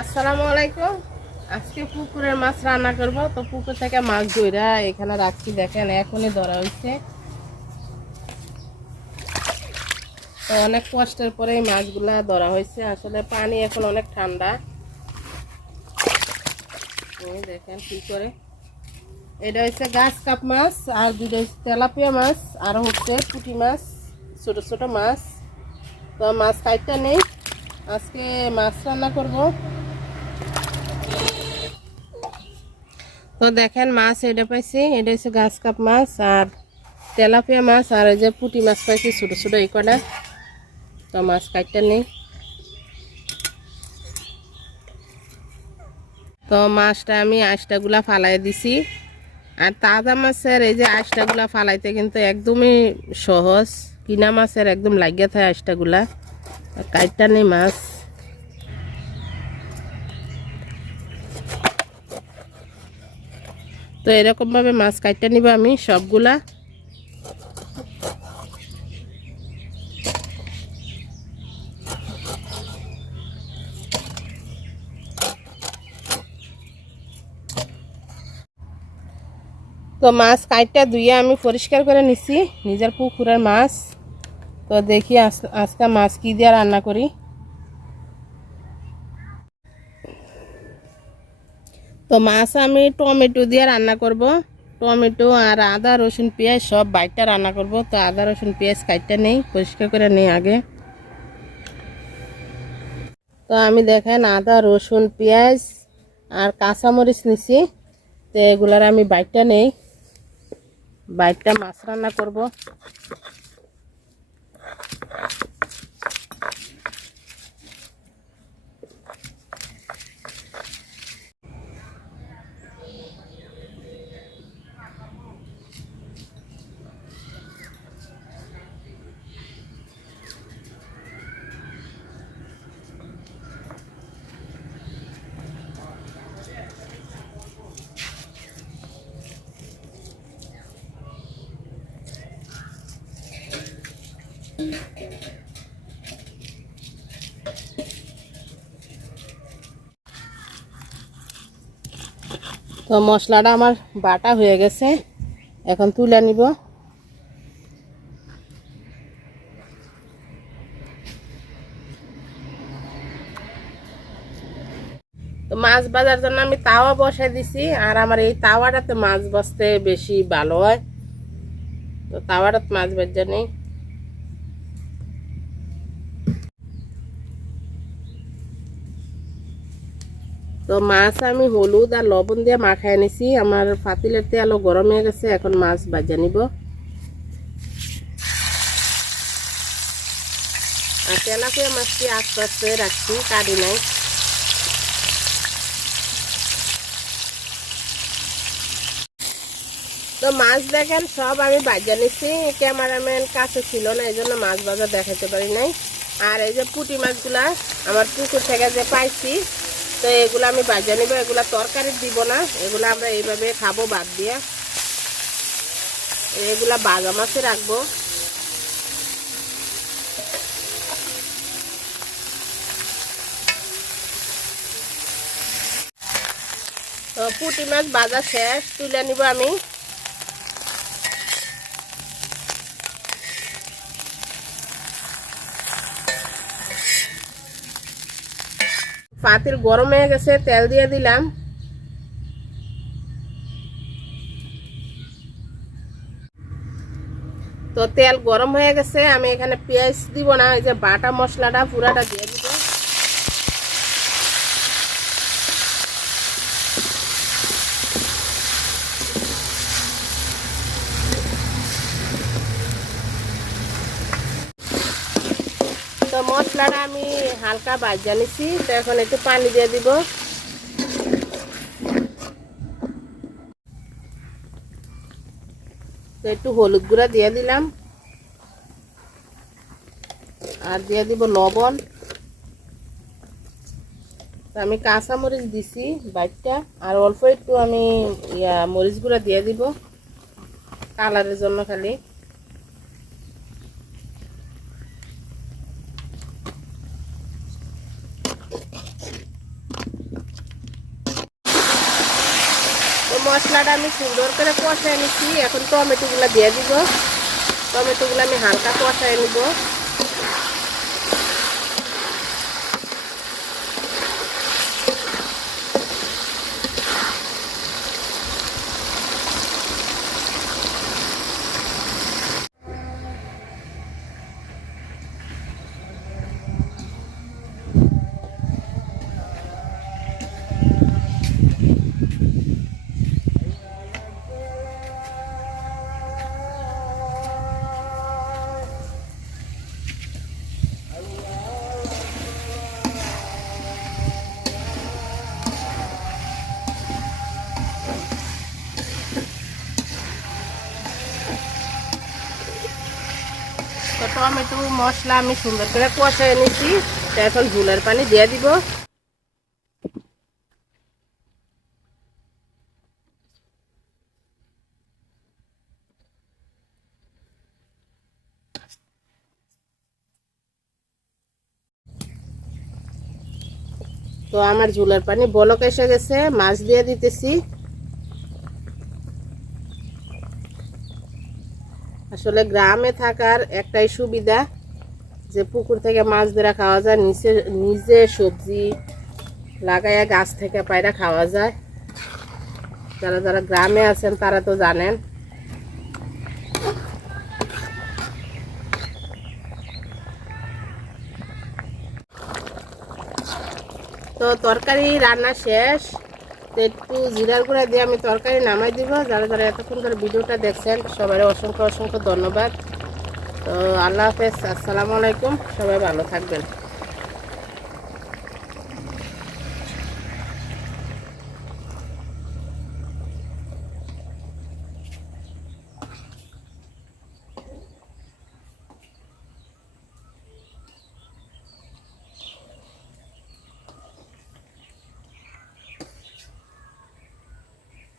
আসসালামু আলাইকুম। আজকে পুকুরের মাছ রান্না করব। তো পুকুর থেকে মাছ ধইরা এখানে রাখছি, দেখেন এখনই ধরা হয়েছে তো অনেক কষ্টের পরে এই মাছগুলা ধরা হয়েছে আসলে পানি এখন অনেক ঠান্ডা। দেখেন কি করে। এটা হচ্ছে গাছ কাপ মাছ, আর দুটো হচ্ছে তেলাপিয়া মাছ, আর হচ্ছে পুঁটি মাছ, ছোট ছোট মাছ। তো মাছ কাইটটা নেই। আজকে মাছ রান্না করব। তো দেখেন মাছ এটা পাইছি, এটা হচ্ছে গাছ কাপ মাছ আর তেলাপিয়া মাছ আর এই যে পুটি মাছ পাইছি ছোট ছোট, এই কটা তো মাছ কাটটা নেই। তো মাছটা আমি আষ্টাগুলা ফালাই দিছি। আর তাজা মাছের এই যে আষ্টাগুলা ফালাইতে কিন্তু একদমই সহজ। কিনা মাছের একদম লাগিয়ে থাকে আষ্টাগুলা কাইটটা নেই মাছ। তো এরকমভাবে মাছ কাটতে নিব আমি সবগুলা। তো মাছ কাইটটা ধুইয়ে আমি পরিষ্কার করে নিছি, নিজের পুকুরের মাছ। তো দেখি আজ- আজকে মাছ কি দিয়ে রান্না করি। তো মাছ আমি টমেটো দিয়ে রান্না করব। টমেটো আর আদা, রসুন, পেঁয়াজ সব বাইটটা রান্না করব। তো আদা, রসুন, পেঁয়াজ কাটটা নেই, পরিষ্কার করে নেই আগে। তো আমি দেখেন আদা, রসুন, পেঁয়াজ আর কাঁচামরিচ নিছি। তো এগুলার আমি বাইটটা নেই। বাইটটা মাছ রান্না করব। তো মশলাটা আমার বাটা হয়ে গেছে। এখন তুলে নিব। তো মাছ বাজার জন্য আমি তাওয়া বসাই দিছি, আর আমার এই তাওয়াটাতে মাছ বসতে বেশি ভালো হয়। তো তাওয়াটাতে মাছ বাজার নেই তো মাছ আমি হলুদ আর লবণ দিয়ে মাখাই নিছি আমার পাতিলের তেলও গরম হয়ে গেছে, এখন মাছ ভাজা নিব আর মাছটি আস্তে আস্তে রাখছি কাটি নাই। তো মাছ দেখেন সব আমি ভাজা নিছি ক্যামেরাম্যান কাছে ছিল না এই জন্য মাছ ভাজা দেখাতে পারি নাই। আর এই যে পুঁটি মাছগুলা আমার পুকুর থেকে যে পাইছি তো এগুলো আমি ভাজা নিব, এগুলো তরকারি দিব না, এগুলো আমরা এইভাবে খাব বাদ দিয়ে। এগুলা বাগা মাছে রাখব। পুটি মাছ বাজা শেষ, তুলে নিব আমি। পাতিল গরম হয়ে গেছে, তেল দিয়ে দিলাম। তো তেল গরম হয়ে গেছে, আমি এখানে পেঁয়াজ দিব না ওই যে বাটা মশলাটা পুরাটা দিয়ে দিব তো মশলাটা আমি হালকা ভাজা নিছি, তো এখন একটু পানি দিয়ে দিব। একটু হলুদ গুঁড়া দিয়ে দিলাম। আর দিয়ে দিব লবণ। আমি কাঁচা মরিচ দিছি বাইটটা, আর অল্প একটু আমি ইয়া মরিচ গুঁড়া দিয়ে দিব, কালারের জন্য খালি। মশলাটা আমি সুন্দর করে কষায় নিচ্ছি। এখন টমেটোগুলো দিয়ে দিব। টমেটোগুলো আমি হালকা কষায় নিব। টমেটো মশলা আমি সুন্দর করে কষায় নিচ্ছি এখন ঝুলের পানি দিয়ে দিব। তো আমার ঝুলের পানি বলক এসে গেছে, মাছ দিয়ে দিতেছি। আসলে গ্রামে থাকার একটাই সুবিধা যে পুকুর থেকে মাছ ধরা খাওয়া যায়, নিচে, নিজে সবজি লাগাইয়া গাছ থেকে পায়রা খাওয়া যায়। যারা যারা গ্রামে আছেন, তারা তো জানেন। তো তরকারি রান্না শেষ। একটু জিরার গুঁড়া দিয়ে আমি তরকারি নামাই দিব। যারা যারা এতক্ষণ ধরে ভিডিওটা দেখছেন সবাই অসংখ্য অসংখ্য ধন্যবাদ। তো আল্লাহ হাফেজ, আসসালামু আলাইকুম। সবাই ভালো থাকবেন।